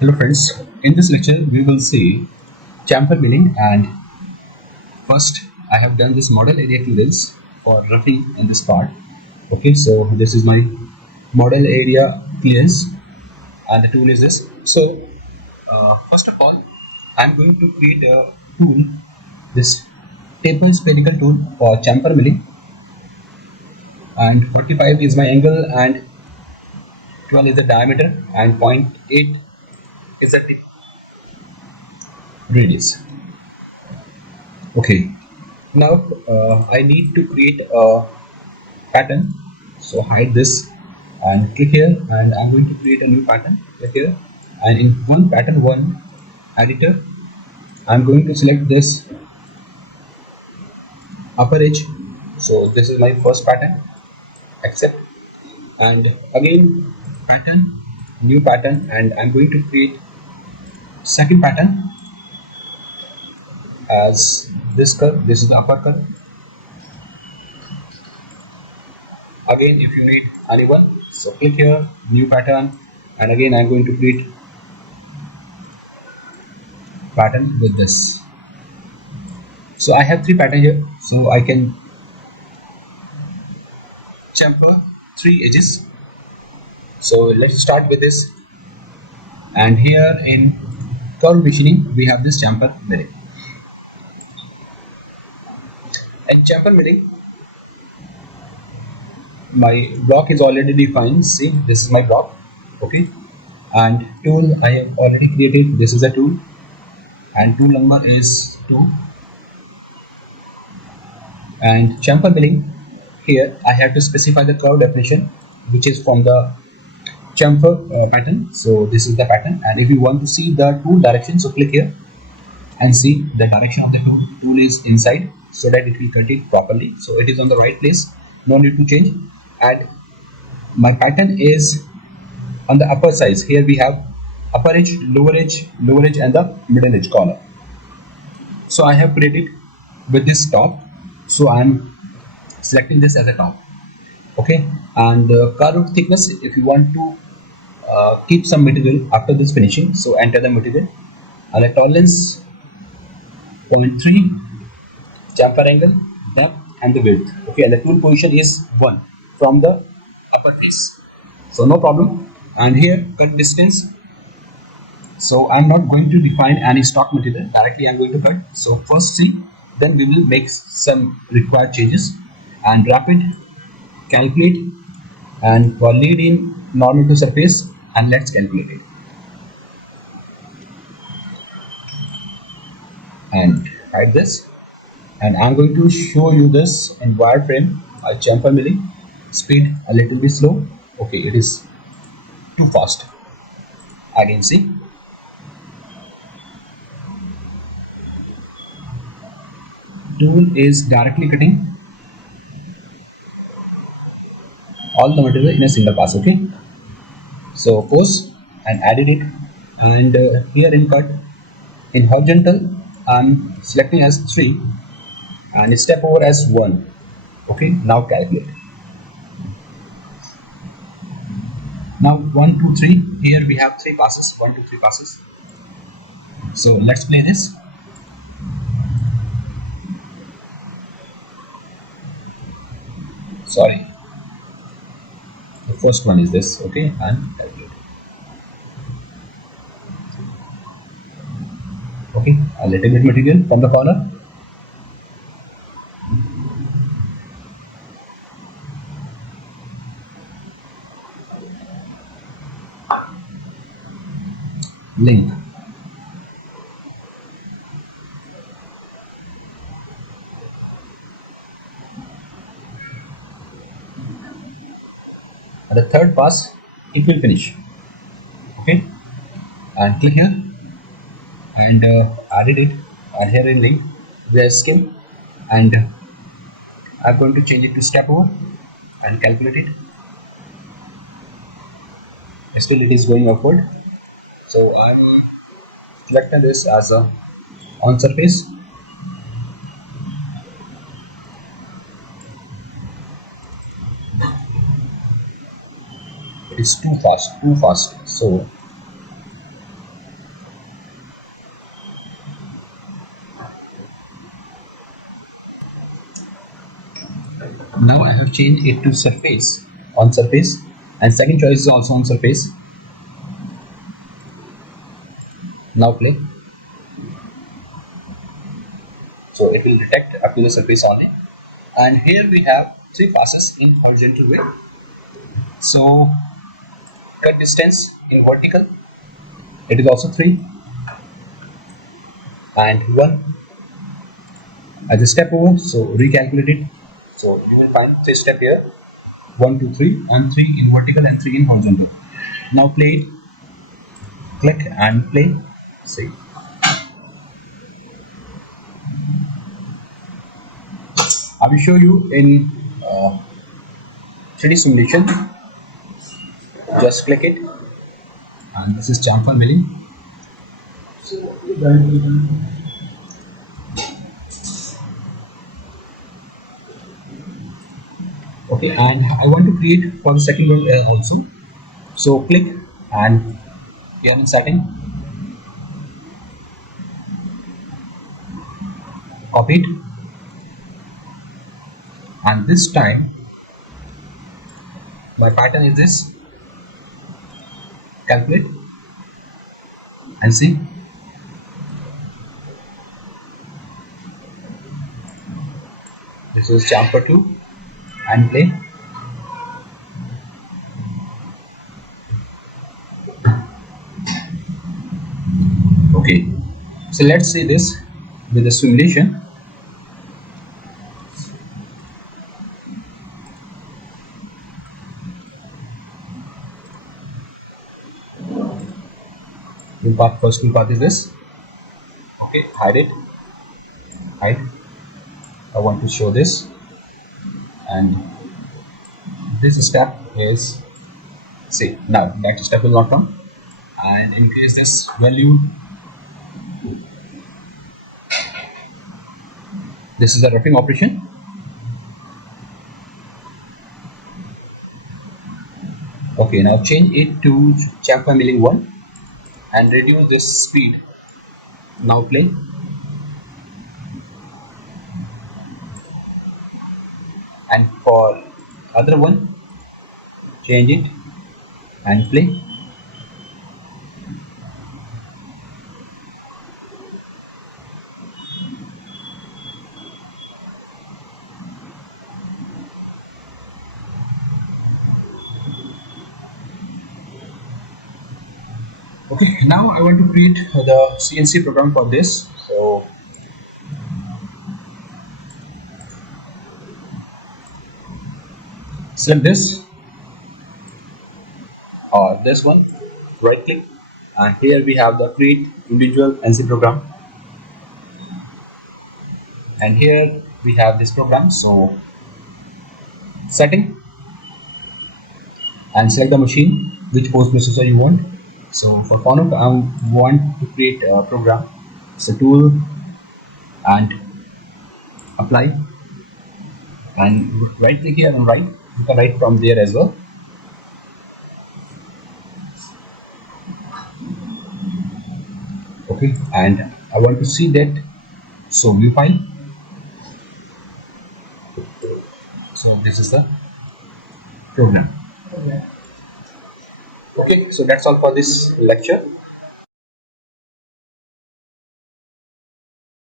Hello friends, in this lecture we will see chamfer milling, and first I have done this model area clearance for roughing in this part. Okay, so this is my model area clearance and the tool is this. So first of all I am going to create a tool, this taper spherical tool for chamfer milling, and 45 is my angle and 12 is the diameter and zero point 0.8 is the radius. Okay, now I need to create a pattern, so hide this and click here, and I'm going to create a new pattern. Click here, and in one pattern one editor I'm going to select this upper edge. So this is my first pattern, accept, and again pattern, new pattern, and I'm going to create second pattern as this curve. This is the upper curve. Again, if you need anyone, so click here, new pattern, and again I'm going to create pattern with this. So I have three pattern here, so I can chamfer three edges. So let's start with this, and here in curve machining we have this chamfer milling. And chamfer milling, my block is already defined. See, this is my block. Okay, and tool I have already created. This is a tool, and tool number is 2. And chamfer milling, here I have to specify the curve definition, which is from the chamfer pattern. So this is the pattern, and if you want to see the tool direction, so click here and see the direction of the tool is inside, so that it will cut it properly. So it is on the right place, no need to change. And my pattern is on the upper size. Here we have upper edge, lower edge, and the middle edge column. So I have created with this top, so I am selecting this as a top. Okay, and curve thickness, if you want to keep some material after this finishing, so enter the material, and the tolerance 0.3, chamfer angle, depth, and the width. Okay, and the tool position is 1 from the upper face, so no problem. And here cut distance, so I'm not going to define any stock material, directly I'm going to cut. So first see, then we will make some required changes, and rapid, calculate, and for lead in normal to surface, and let's calculate it. And hide this, and I'm going to show you this in wireframe. Chamfer milling speed a little bit slow. Okay, it is too fast. Again, see, tool is directly cutting all the material in a single pass. Okay, so pause and added it, and here in cut, in horizontal I'm selecting as 3 and step over as 1. Okay, now calculate. Now 1 2 3, here we have 3 passes, 1 2 3 passes. So let's play this. Sorry, the first one is this. Okay, and calculate. Okay, a little bit material from the corner. Link. At the third pass, it will finish. Okay, and click here and added it, and here in link the skim, and I'm going to change it to step over and calculate it. Still it is going upward, so I'm selecting this as a on surface. It is too fast, so have changed it to surface, on surface, and second choice is also on surface. Now play. So it will detect up to the surface only. And here we have 3 passes in horizontal way. So cut distance in vertical, it is also 3, and 1 as a step over, so recalculate it. So you will find 3 step here, 1 2 3, and 3 in vertical and 3 in horizontal. Now play it, click and play. See, I will show you in 3D simulation. Just click it, and this is chamfer milling. Okay, and I want to create for the second one also. So click and here in setting, copy it, and this time my pattern is this. Calculate and see. This is chamfer 2 and play. Okay, so let's see this with the simulation. Toolpath, first toolpath is this. Okay, hide it, hide. I want to show this, and this step is, see, now that step will not come, and increase this value. This is the roughing operation. Okay, now change it to chamfer milling 1 and reduce this speed. Now play. And for other one, change it and play. Okay, now I want to create the CNC program for this. So select this or this one, right click, and here we have the create individual NC program, and here we have this program. So setting and select the machine, which post processor you want. So for Fanuc, I want to create a program. So tool and apply, and right click here and write. You can write from there as well. Okay, and I want to see that. So view file. So this is the program. Okay, so that's all for this lecture.